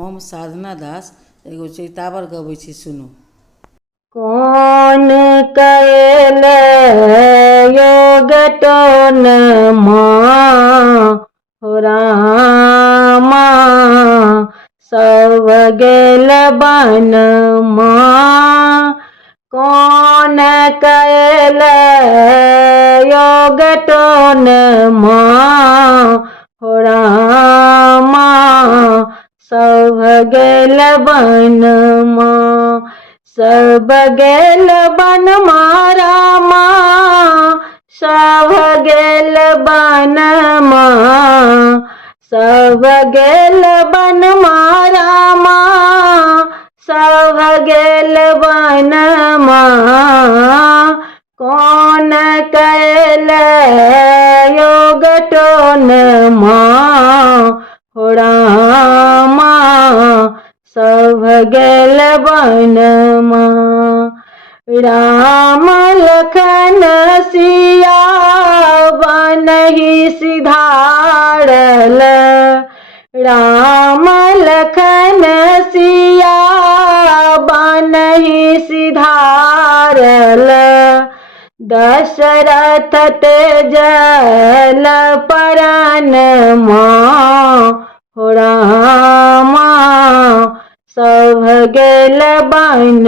हम साधना दास एगो चैतावर गबै छी, सुनू। कौन कैल योग टोन हो रामा, सब गेल बन कौन कैल योग टोन हो रामा, सब गेल बन सब गेल बन रामा, सब गेल बन सब गेल बन रामा, सब गेल बन कौन कैल योग टोन हो रामा, सब गेल बन राम लखन सिया बनहि सिधारल, राम लखन सिया बनहि सिधारल, दशरथ तेजल परन हो रामा, सब गेल बन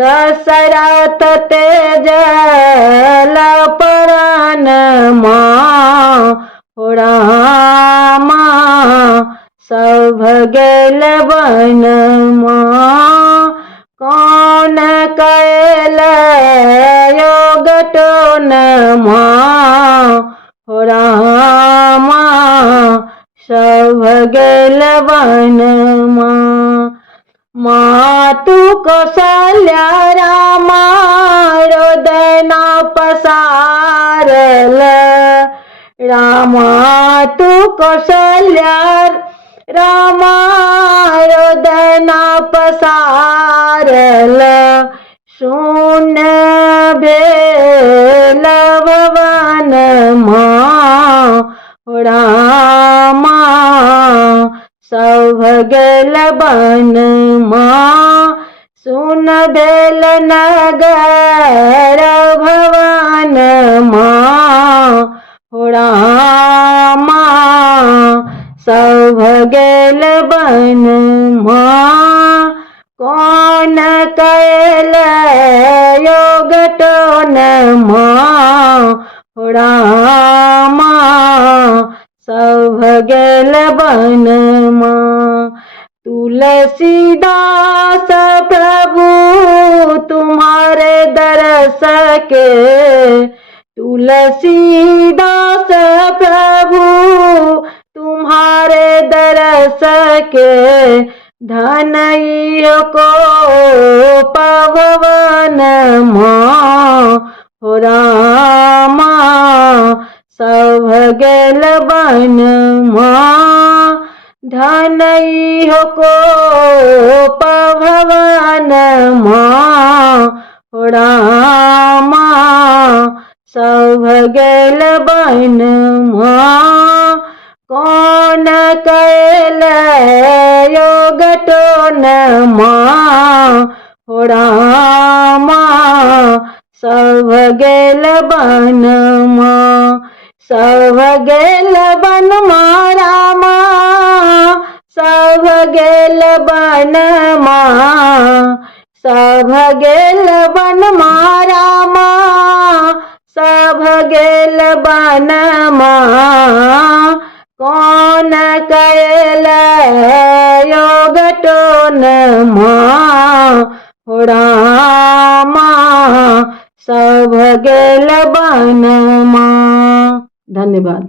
दशरथ तेजल परन हो रामा, सब गेल बन कौन कैल योग टोन हो रामा, सब गेल बन मातु कौशल्या रामा, रोदना पसारल, रामा तू कौशल्या रामा, रोदना पसारल, सुन भेल भवन हो रामा, सब गेल बन सुन भेल नगर भवन हो रामा, सब गेल बन कौन कैल योग टोन हो रामा, सब गेल बन तुलसीदास प्रभु तुम्हारे दरस के, तुलसीदास प्रभु तुम्हारे दरस के, धन को पवन हो रामा, सब गेल बन धन को पवन हो रामा, सब गेल बन कौन कैल योग टोन हो रामा, सब गेल बन सब गेल बन रामा, सब गेल बन सब गेल बन रामा, सब गेल बन कौन कैल योग टोन हो रामा, सब गेल बन धन्यवाद।